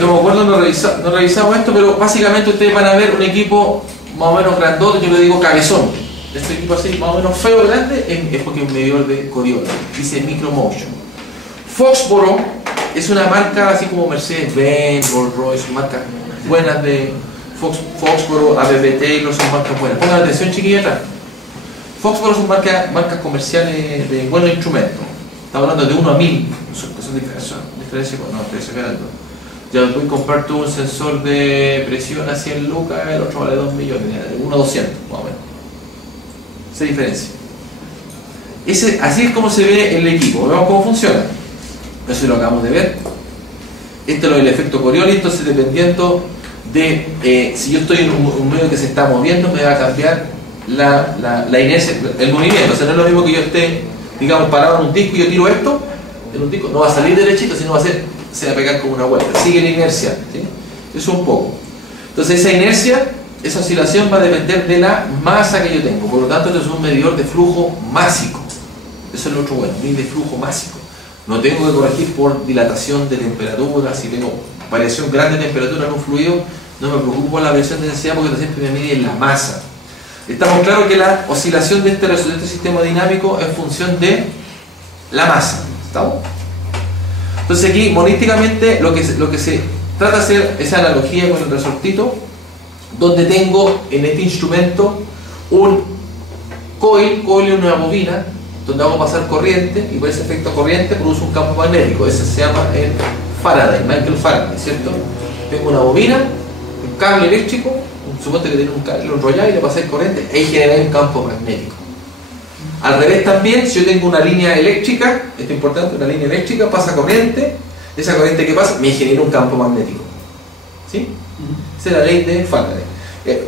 no me acuerdo, no revisamos esto, pero básicamente ustedes van a ver un equipo más o menos grandote, yo le digo cabezón. Este equipo así, más o menos feo, grande, es porque es un medidor de Coriolis. Dice Micromotion. Foxboro es una marca así como Mercedes-Benz, Rolls-Royce, marcas buenas de Foxboro, ABB Taylor, son marcas buenas. Pongan atención, chiquillos, atrás. Foxboro son marcas comerciales de buenos instrumentos. Estamos hablando de 1 a 1000, son diferencias, no, estoy sacando. Ya voy a comprar tú un sensor de presión a 100 lucas, el otro vale 2 millones, de 1 a 200, más o menos. Esa diferencia. Así es como se ve el equipo. Veamos cómo funciona. Eso lo acabamos de ver. Esto es lo del efecto Coriolis. Entonces, dependiendo de si yo estoy en un medio que se está moviendo, me va a cambiar la inercia, el movimiento. O sea, no es lo mismo que yo esté, digamos, parado en un disco y yo tiro esto. En un disco no va a salir derechito, sino se va a pegar como una vuelta. Sigue la inercia, ¿sí? Eso un poco. Entonces, esa inercia, esa oscilación va a depender de la masa que yo tengo. Por lo tanto, esto es un medidor de flujo másico. Eso es lo otro bueno, mide flujo másico. No tengo que corregir por dilatación de temperatura. Si tengo variación grande de temperatura en un fluido, no me preocupo por la variación de densidad porque siempre me mide la masa. Estamos claros que la oscilación de este sistema dinámico es función de la masa. ¿Estamos? Entonces aquí, monísticamente, lo que se trata de hacer esa analogía con el resortito, donde tengo en este instrumento un coil es una bobina, donde hago pasar corriente y por ese efecto corriente produce un campo magnético. Ese se llama el Faraday, Michael Faraday, ¿cierto? Tengo una bobina, un cable eléctrico, suponte que tiene un cable, lo enrolláis y le pasáis corriente, ahí generáis un campo magnético. Al revés también, si yo tengo una línea eléctrica, esto es importante, una línea eléctrica, pasa corriente, esa corriente que pasa me genera un campo magnético. ¿Sí? Esa es la ley de Faraday.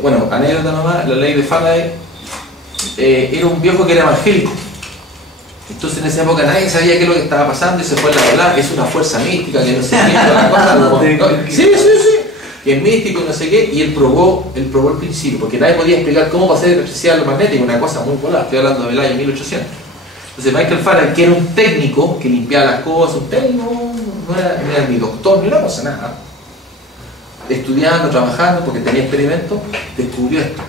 Bueno, anécdota nomás, la ley de Faraday era un viejo que era evangélico. Entonces en esa época nadie sabía qué es lo que estaba pasando y se fue a hablar, es una fuerza mística que no sé qué, la cosa, sí, que es místico y no sé qué, y él probó el principio, porque nadie podía explicar cómo pasar de electricidad a lo magnético, una cosa muy volada, estoy hablando del año 1800. Entonces Michael Faraday, que era un técnico que limpiaba las cosas, un técnico, no era ni doctor ni una cosa, nada, estudiando, trabajando, porque tenía experimentos, descubrió esto.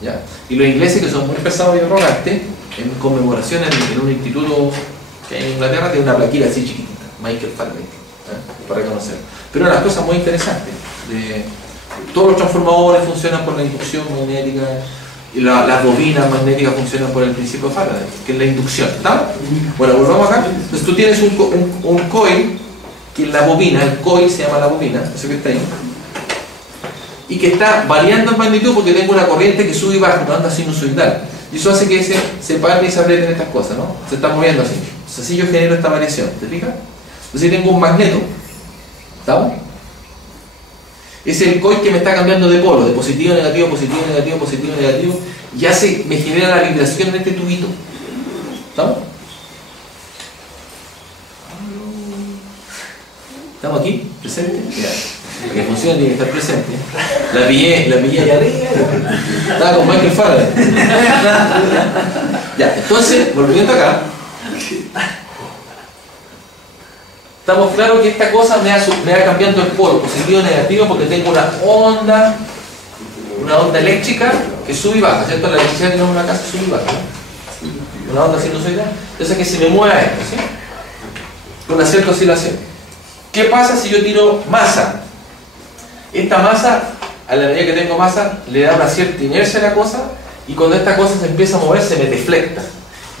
¿Ya? Y los ingleses, que son muy pesados y arrogantes, en conmemoración en un instituto que hay en Inglaterra, tiene una plaquita así chiquitita, Michael Faraday, para reconocer. Pero una cosa muy interesante, todos los transformadores funcionan por la inducción magnética, y las bobinas magnéticas funcionan por el principio de Faraday, que es la inducción. ¿Está? Bueno, volvamos acá. Entonces tú tienes un coil, que es la bobina, el coil se llama la bobina, eso que está ahí, y que está variando en magnitud porque tengo una corriente que sube y baja, una onda sinusoidal. Y eso hace que se paren y se aprieten estas cosas, ¿no? Se están moviendo así. Entonces así yo genero esta variación, ¿te fijas? Entonces tengo un magneto, ¿estamos? Es el coil que me está cambiando de polo, de positivo, negativo, positivo, negativo, positivo, negativo, y me genera la vibración en este tubito. ¿Estamos? ¿Estamos aquí? ¿Presentes? Ya. Para que funcione tiene que estar presente. La pillé allá arriba. Estaba con Michael Faraday. Ya, entonces, volviendo acá. Estamos claros que esta cosa me va cambiando el polo, positivo o negativo, porque tengo una onda eléctrica que sube y baja, ¿cierto? La electricidad tiene una casa sube y baja, ¿no? Una onda sinusoidal. Entonces que se me mueva esto, ¿sí? Con una cierta oscilación. ¿Qué pasa si yo tiro masa? Esta masa, a la medida que tengo masa, le da una cierta inercia a la cosa, y cuando esta cosa se empieza a mover, se me deflecta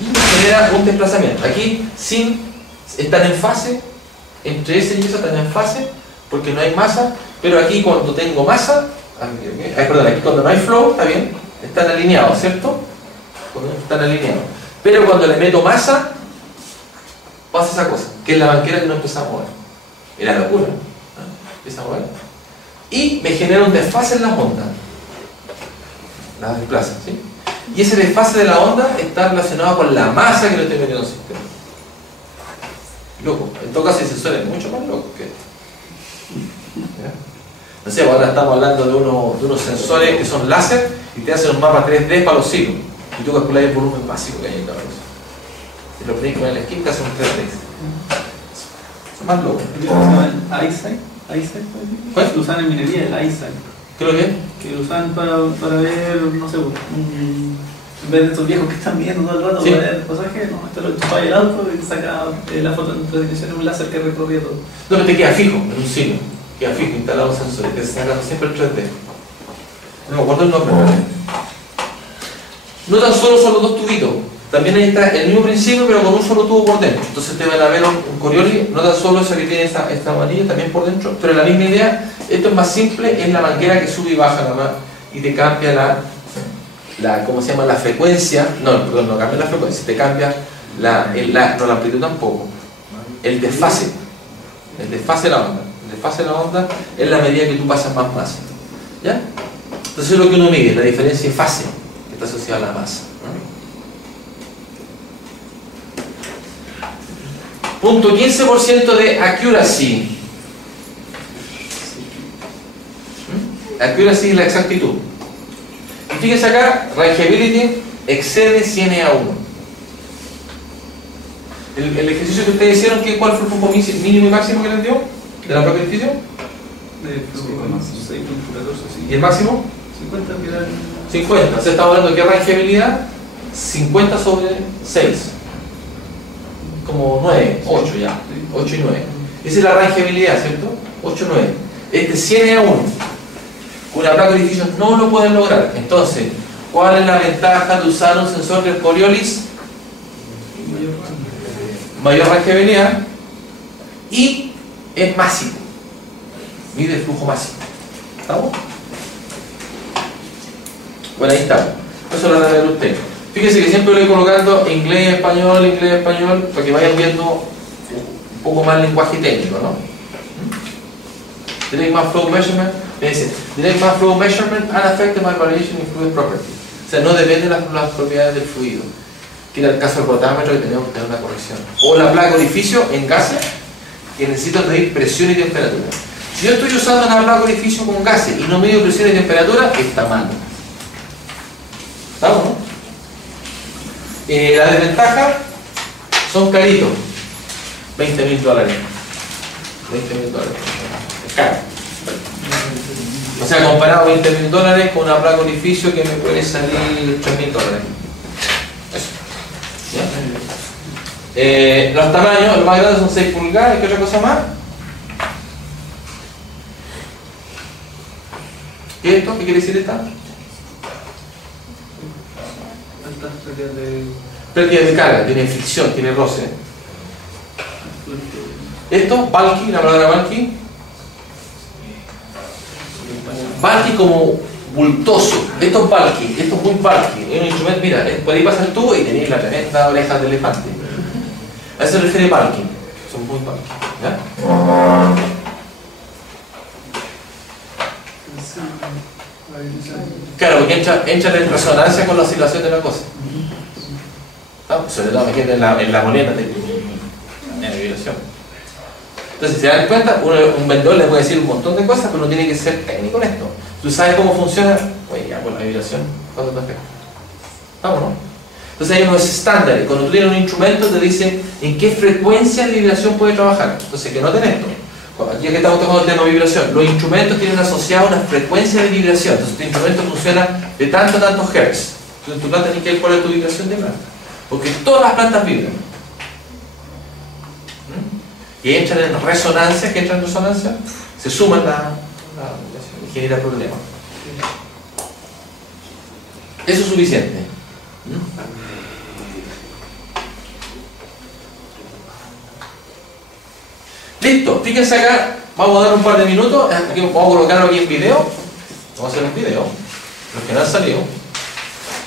y me genera un desplazamiento. Aquí, sin estar en fase, entre ese y eso están en fase, porque no hay masa, pero aquí cuando tengo masa, perdón, aquí cuando no hay flow, está bien, están alineados, ¿cierto? Están alineados. Pero cuando le meto masa, pasa esa cosa, que es la banquera que no empieza a mover. Es la locura, ¿no? Empieza a mover. Y me genera un desfase en las ondas. La desplaza, ¿sí? Y ese desfase de la onda está relacionado con la masa que le estoy metiendo al sistema. Loco, en todo caso el sensor es mucho más loco que esto. ¿Ya? No sé, ahora estamos hablando de unos sensores que son láser y te hacen un mapa 3D para los ciclos. Y tú calculas el volumen básico que hay en cada cosa. Y lo ponéis con el skin que hace un 3D. Son más locos. ¿Einstein? ISAC, ¿Cuál? lo usan en minería, el ISAC. Creo que. Que lo usan para ver, no sé, en vez de estos viejos que están viendo todo el rato Sí. para ver el pasaje, no, este lo enchufaba el auto y saca la foto en tres dimensiones, un láser que recorría todo. No, pero te queda fijo en un sitio. Queda fijo, instalado un sensor. Te sacan siempre el 3D. No me acuerdo el nombre. No tan solo son los dos tubitos. También ahí está el mismo principio, pero con un solo tubo por dentro. Entonces te van a ver un Corioli, no tan solo esa que tiene esta manilla, también por dentro, pero la misma idea. Esto es más simple, es la manguera que sube y baja nada más y te cambia ¿cómo se llama? La frecuencia. No, perdón, no cambia la frecuencia, te cambia no la amplitud tampoco. El desfase de la onda. El desfase de la onda es la medida que tú pasas más masa. ¿Ya? Entonces es lo que uno mide, la diferencia de fase que está asociada a la masa. Punto 15% de accuracy. Accuracy es la exactitud. Y fíjense acá, rangeability excede 100 a 1. El ejercicio que ustedes hicieron, ¿cuál fue el flujo mínimo y máximo que les dio? ¿De la propia edificio? De 6.14, sí. ¿Y el máximo? 50 que era 50. Se está hablando de qué rangeabilidad? 50 sobre 6. Como 9, 8 ya. 8 y 9. Esa es la rangeabilidad, ¿cierto? 8 y 9. Este 100 a 1. Con una placa de edificios no lo pueden lograr. Entonces, ¿cuál es la ventaja de usar un sensor del Coriolis? Mayor rangeabilidad y es máximo. Mide el flujo máximo. ¿Estamos? Bueno, ahí estamos. Eso lo van a ver ustedes. Fíjense que siempre lo voy colocando inglés, español, para que vayan viendo un poco más lenguaje técnico, ¿no? Direct Mass Flow Measurement. Me dice, Direct Mass Flow Measurement unaffected by variation in fluid property. O sea, no depende de las propiedades del fluido. Que era el caso del rotámetro, que tenemos que tener una corrección. O la placa orificio en gases, que necesito medir presión y temperatura. Si yo estoy usando una placa orificio con gases y no mido presión y temperatura, está mal. ¿Estamos, no? La desventaja son caritos. $20.000. $20.000. Es caro. O sea, comparado $20.000 con una placa orificio que me puede salir $3.000. Eso. ¿Ya? Los tamaños, los más grandes son 6 pulgadas. ¿Qué otra cosa más? ¿Qué es esto? ¿Qué quiere decir esta? Pérdida de carga, tiene fricción, tiene roce. Esto, bulky, la palabra bulky. Bulky como bultoso. Esto es bulky, esto es muy bulky. Es un instrumento, mira, por ahí pasa el tubo y tenéis la tremenda oreja de elefante. A eso se refiere bulky. Son muy bulky. ¿Ya? Claro, porque entra en resonancia con la oscilación de la cosa. ¿No? Sobre todo, imagínate en la moneda de vibración. Entonces, si se dan cuenta, un vendedor le puede decir un montón de cosas, pero no tiene que ser técnico en esto. Tú sabes cómo funciona, oye, ya por la vibración, ¿cuánto te afecta? ¿Estamos, no? Entonces hay unos estándares. Cuando tú tienes un instrumento, te dice en qué frecuencia de vibración puede trabajar. Entonces, que noten esto. Aquí que estamos tocando el tema de vibración, los instrumentos tienen asociada una frecuencia de vibración. Entonces, tu instrumento funciona de tantos hertz. Entonces, tu planta tiene que ver cuál es tu vibración de planta. Porque todas las plantas vibran. Y entran en resonancia, se suman la vibración y genera problemas. Eso es suficiente. Listo, fíjense acá, vamos a dar un par de minutos, aquí vamos a colocarlo aquí en video. Vamos a hacer un video, los que no han salido.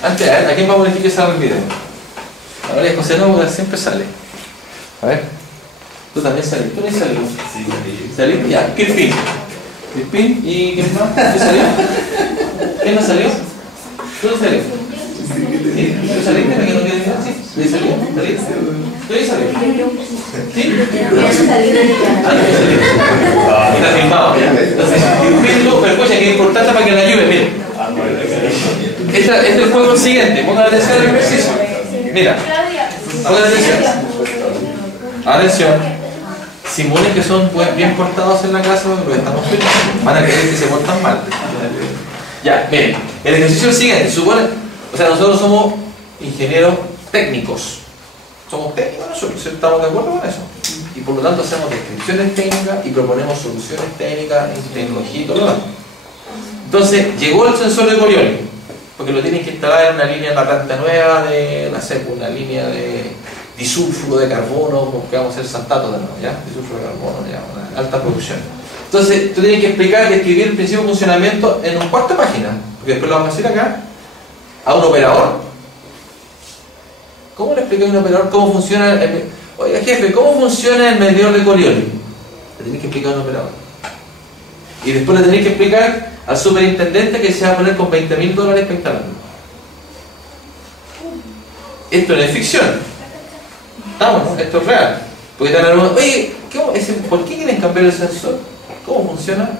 Antes, ¿a quién vamos a elegir que salga el video? A María José no, siempre sale. A ver, tú también salís, tú no salís. Sí, salí. Ya, Crispin. Crispin y ¿quién más? ¿Tú salió? ¿Quién no salió? ¿Tú no salió? ¿Sí? ¿Tú saliste? ¿Para que no tiene nada? ¿Sí? ¿Sí salió? ¿Saliste? ¿Tú ahí salió? ¿Sí? Está filmado. Entonces, pero escucha que es importante para que la ayude, miren. Este es el juego siguiente, pongan atención al ejercicio. Mira, pongan atención. Atención. simulen que son bien portados en la casa, lo estamos viendo. Van a creer que se portan mal. Ya, miren, el ejercicio es el siguiente, supone, o sea, nosotros somos ingenieros técnicos. Somos técnicos nosotros, ¿estamos de acuerdo con eso? Y por lo tanto hacemos descripciones técnicas y proponemos soluciones técnicas en tecnología y todo lo demás. Entonces, llegó el sensor de Coriolis, porque lo tienen que instalar en una línea en la planta nueva de la CEP, una línea de disulfuro de carbono, porque vamos a hacer santato de nuevo, ¿ya? Disulfuro de carbono, ya, una alta producción. Entonces, tú tienes que explicar, describir el principio de funcionamiento en un cuarto de página, porque después lo vamos a hacer acá, a un operador. ¿Cómo le explicas a un operador cómo funciona oiga jefe, ¿cómo funciona el medidor de Coriolis? Le tenés que explicar a un operador. Y después le tenés que explicar al superintendente que se va a poner con $20.000 para instalarlo. Esto no es ficción. Estamos, ¿no? Esto es real. Porque te hablan, oye, ¿por qué quieren cambiar el sensor? ¿Cómo funciona?